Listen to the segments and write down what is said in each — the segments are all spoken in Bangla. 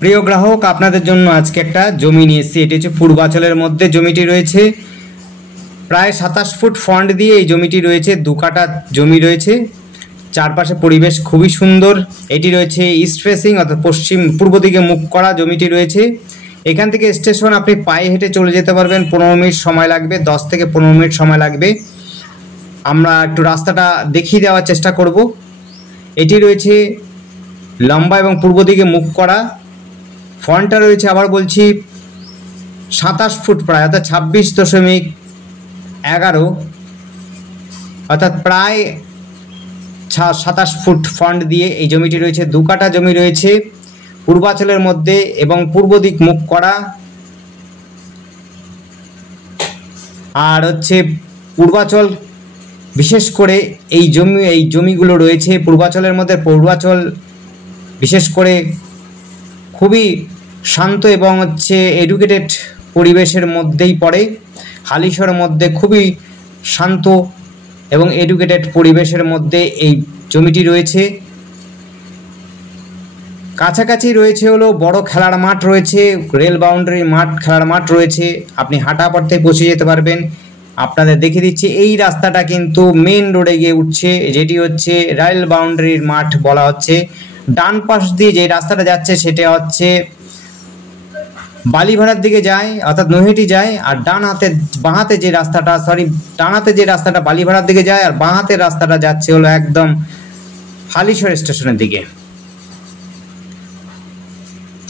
প্রিয় গ্রাহক, আপনাদের জন্য আজকে একটা জমি নিয়ে এসেছি। এটি হচ্ছে পূর্বাচলের মধ্যে জমিটি রয়েছে। প্রায় 27 ফুট ফ্রন্ট দিয়ে এই জমিটি রয়েছে। 2 কাঠা জমি রয়েছে। চারপাশে পরিবেশ খুবই সুন্দর। এটি রয়েছে ইস্ট ফেসিং অর্থাৎ পূর্ব দিকে মুখ করা জমিটি রয়েছে। এখান থেকে স্টেশন আপনি পায়ে হেঁটে চলে যেতে পারবেন। 15 মিনিট সময় লাগবে, 10 থেকে 15 মিনিট সময় লাগবে। আমরা একটু রাস্তাটা দেখিয়ে দেওয়ার চেষ্টা করব। এটি রয়েছে লম্বা এবং পূর্ব দিকে মুখ করা। ফ্রন্টটা রয়েছে, আবার বলছি, 27 ফুট প্রায়, অর্থাৎ 26.11, অর্থাৎ প্রায় 27 ফুট ফ্রন্ট দিয়ে এই জমিটি রয়েছে। 2 কাঠা জমি রয়েছে পূর্বাচলের মধ্যে এবং পূর্ব দিক মুখ করা। আর হচ্ছে পূর্বাচল, বিশেষ করে এই জমিগুলো রয়েছে পূর্বাচলের মধ্যে। পূর্বাচল বিশেষ করে খুবই শান্ত এবং এডুকেটেড পরিবেশের মধ্যেই পড়ে। হালিশহরের মধ্যে খুবই শান্ত এবং এডুকেটেড পরিবেশের মধ্যে এই জমিটি রয়েছে। কাছাকাছি রয়েছে হলো বড় খেলার মাঠ রয়েছে, রেল বাউন্ডারি মাঠ, খেলার মাঠ রয়েছে। আপনি হাঁটা পথে পৌঁছে যেতে পারবেন। আপনাদের দেখে দিচ্ছি, এই রাস্তাটা কিন্তু মেন রোডে গিয়ে উঠছে, যেটি হচ্ছে রেল বাউন্ডারির মাঠ বলা হচ্ছে। ডান পাশ দিয়ে যে রাস্তাটা যাচ্ছে সেটা হচ্ছে বালিভাড়ার দিকে যায়, অর্থাৎ নৈহাটি যায়। আর ডান হাতে যে রাস্তাটা বালিভাড়ার দিকে যায়, আর বাঁ হাতের রাস্তাটা যাচ্ছে হলো একদম হালিশহর স্টেশনের দিকে।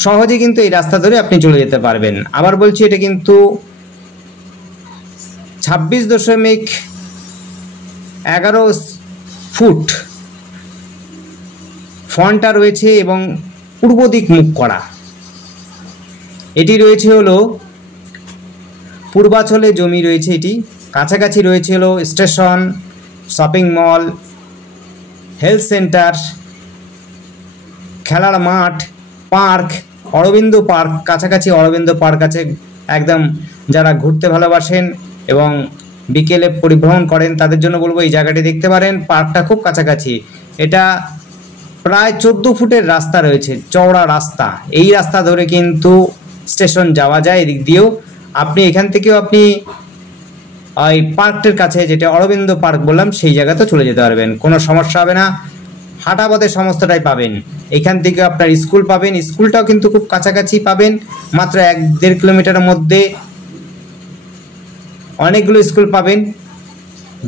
সহজে কিন্তু এই রাস্তা ধরে আপনি চলে যেতে পারবেন। আবার বলছি, এটা কিন্তু 26.11 ফুট ফ্রন্টটা রয়েছে এবং পূর্ব দিক মুখ করা। এটি রয়েছে হলো পূর্বাচলে জমি রয়েছে। এটি কাছাকাছি রয়েছে হলো station, shopping mall, health centre, খেলার মাঠ, পার্ক, অরবিন্দ পার্ক। কাছাকাছি অরবিন্দ পার্ক আছে। একদম যারা ঘুরতে ভালোবাসেন এবং বিকেলে পরিভ্রমণ করেন তাদের জন্য বলবো এই জায়গাটি দেখতে পারেন। পার্কটা খুব কাছাকাছি। এটা প্রায় 14 ফুটের রাস্তা রয়েছে, চওড়া রাস্তা। এই রাস্তা ধরে কিন্তু স্টেশন যাওয়া যায়। এদিক দিয়েও আপনি এখান থেকেও আপনি ওই পার্কটির কাছে, যেটা অরবিন্দ পার্ক বললাম, সেই জায়গাতে চলে যেতে পারবেন। কোনো সমস্যা হবে না। হাঁটা পথে সমস্তটাই পাবেন। এখান থেকে আপনার স্কুল পাবেন, স্কুলটাও কিন্তু খুব কাছাকাছি পাবেন। মাত্র 1-1.5 কিলোমিটারের মধ্যে অনেকগুলো স্কুল পাবেন।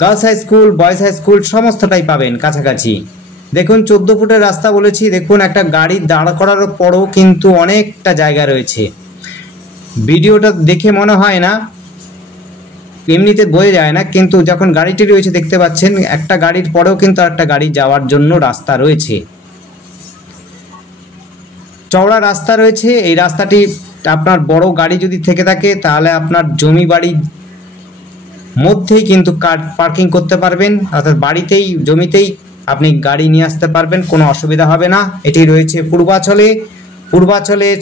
Girls high school, boys high school সমস্তটাই পাবেন কাছাকাছি। দেখুন 14 ফুটের রাস্তা বলেছি। দেখুন একটা গাড়ি দাঁড় করার পরও কিন্তু অনেকটা জায়গা রয়েছে। ভিডিওটা দেখে মনে হয় না, এমনিতে বোঝা যায় না, কিন্তু যখন গাড়িটি রয়েছে দেখতে পাচ্ছেন, একটা গাড়ির পরেও কিন্তু একটা গাড়ি যাওয়ার জন্য রাস্তা রয়েছে। চওড়া রাস্তা রয়েছে। এই রাস্তাটি আপনার বড় গাড়ি যদি থেকে থাকে তাহলে আপনার জমি বাড়ির মধ্যেই কিন্তু কার পার্কিং করতে পারবেন, অর্থাৎ বাড়িতেই, জমিতেই আপনি গাড়ি নিয়ে আসতে পারবেন, কোনো অসুবিধা হবে না। এটি রয়েছে পূর্বাচলের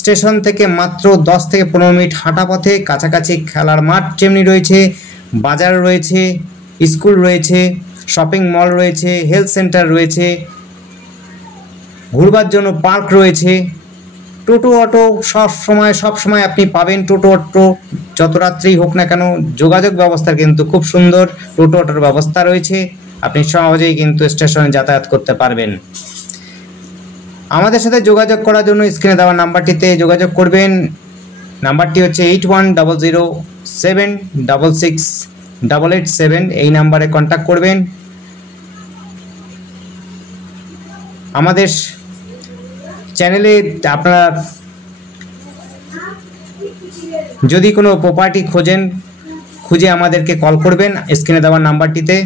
স্টেশন থেকে মাত্র 10 থেকে 15 মিনিট হাঁটা পথে। কাছাকাছি খেলার মাঠ যেমনি রয়েছে, বাজার রয়েছে, স্কুল রয়েছে, শপিং মল রয়েছে, হেলথ সেন্টার রয়েছে, ঘুরবার জন্য পার্ক রয়েছে। টোটো অটো সব সময় আপনি পাবেন। টোটো অটো যত রাত্রেই হোক না কেন, যোগাযোগ ব্যবস্থা কিন্তু খুব সুন্দর। টোটো অটোর ব্যবস্থা রয়েছে, আপনি সহজেই কিন্তু স্টেশনে যাতায়াত করতে পারবেন। আমাদের সাথে যোগাযোগ করার জন্য স্ক্রিনে দেওয়া নাম্বারটিতে যোগাযোগ করবেন। নাম্বারটি হচ্ছে 8100766887। এই নাম্বারে কন্ট্যাক্ট করবেন। আমাদের চ্যানেলে আপনারা যদি কোনো প্রপার্টি খুঁজে আমাদেরকে কল করবেন স্ক্রিনে দেওয়া নাম্বারটিতে।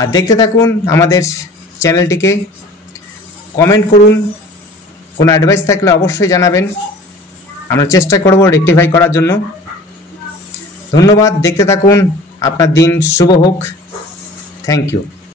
আর দেখতে থাকুন আমাদের চ্যানেলটিকে, কমেন্ট করুন। কোনো অ্যাডভাইস থাকলে অবশ্যই জানাবেন, আমরা চেষ্টা করব রেকটিফাই করার জন্য। ধন্যবাদ, দেখতে থাকুন। আপনার দিন শুভ হোক। Thank you.